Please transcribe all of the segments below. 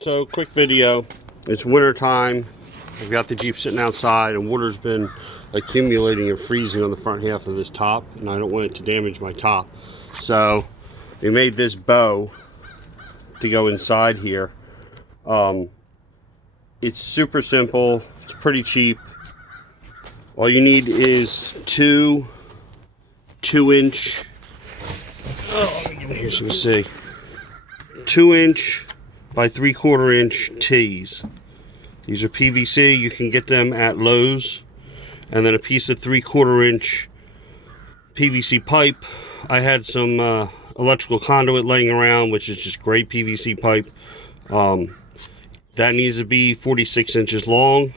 So, quick video. It's winter time. I've got the Jeep sitting outside and water's been accumulating and freezing on the front half of this top, and I don't want it to damage my top. So we made this bow to go inside here. It's super simple. It's pretty cheap. All you need is two 2-inch, here's what you see, 2-inch by 3/4 inch tees. These are PVC. You can get them at Lowe's. And then a piece of 3/4 inch PVC pipe. I had some electrical conduit laying around, which is just great PVC pipe. That needs to be 46 inches long.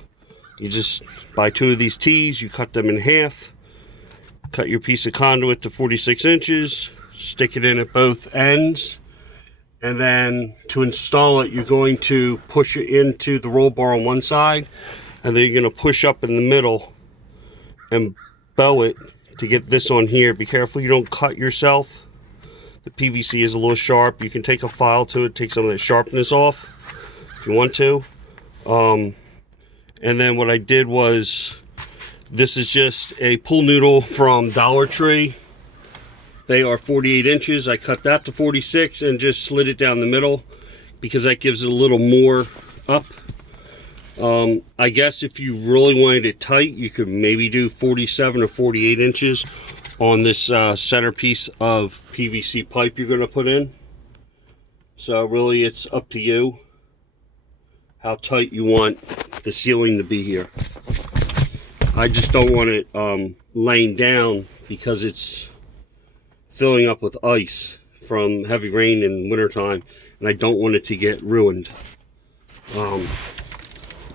You just buy 2 of these tees, you cut them in half, cut your piece of conduit to 46 inches, stick it in at both ends. And then to install it, you're going to push it into the roll bar on one side, and then you're going to push up in the middle and bow it to get this on here. Be careful you don't cut yourself. The PVC is a little sharp. You can take a file to it, take some of that sharpness off if you want to. And then what I did was, this is just a pool noodle from Dollar Tree. They are 48 inches. I cut that to 46 and just slid it down the middle because that gives it a little more up. I guess if you really wanted it tight, you could maybe do 47 or 48 inches on this centerpiece of PVC pipe you're going to put in. So really it's up to you how tight you want the ceiling to be here. I just don't want it laying down because it's filling up with ice from heavy rain in wintertime, and I don't want it to get ruined. I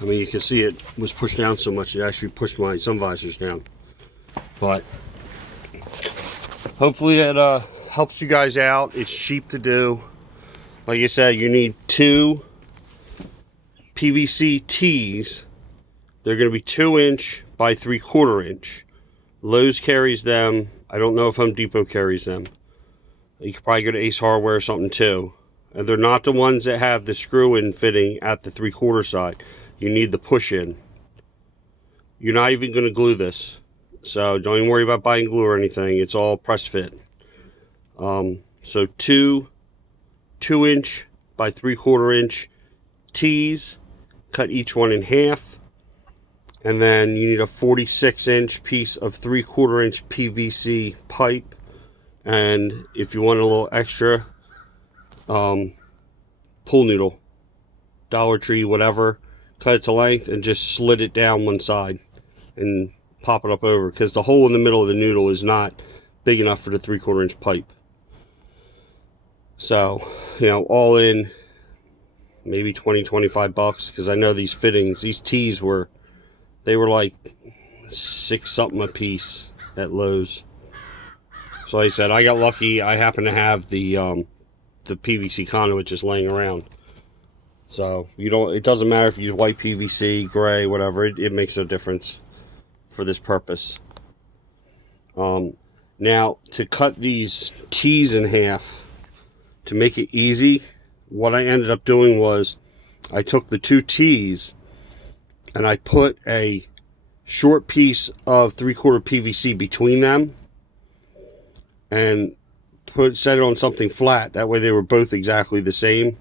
mean, you can see it was pushed down so much it actually pushed my sun visors down. But hopefully it helps you guys out. It's cheap to do. Like I said, you need 2 PVC tees. They're going to be 2-inch by 3/4 inch. Lowe's carries them. I don't know if Home Depot carries them. You could probably go to Ace Hardware or something too. And they're not the ones that have the screw-in fitting at the 3/4 side. You need the push-in. You're not even going to glue this, so don't even worry about buying glue or anything. It's all press fit. So 2 2-inch by 3/4 inch tees. Cut each one in half. And then you need a 46-inch piece of 3/4 inch PVC pipe. And if you want a little extra, pool noodle, Dollar Tree, whatever, cut it to length and just slit it down one side and pop it up over, because the hole in the middle of the noodle is not big enough for the 3/4 inch pipe. So, you know, all in maybe 20-25 bucks, because I know these fittings, these tees were, they were like $6 something a piece at Lowe's. So like I said, I got lucky. I happen to have the PVC conduit just laying around. So you don't, it doesn't matter if you use white PVC, gray, whatever, it makes no difference for this purpose. Now to cut these tees in half, to make it easy, what I ended up doing was I took the 2 tees and I put a short piece of 3/4 PVC between them and set it on something flat. That way they were both exactly the same.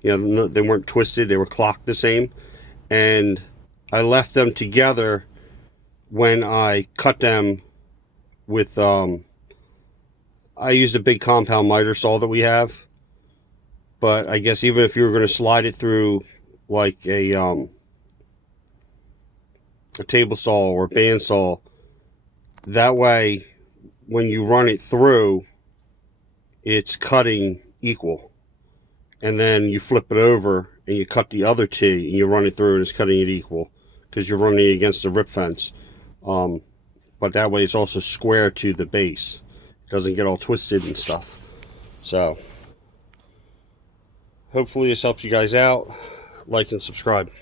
You know, they weren't twisted, they were clocked the same. And I left them together when I cut them with, I used a big compound miter saw that we have. But I guess even if you were going to slide it through like a table saw or a bandsaw, that way when you run it through, it's cutting equal. And then you flip it over and you cut the other tee and you run it through and it's cutting it equal, because you're running against the rip fence. But that way it's also square to the base. It doesn't get all twisted and stuff. So hopefully this helps you guys out. Like and subscribe.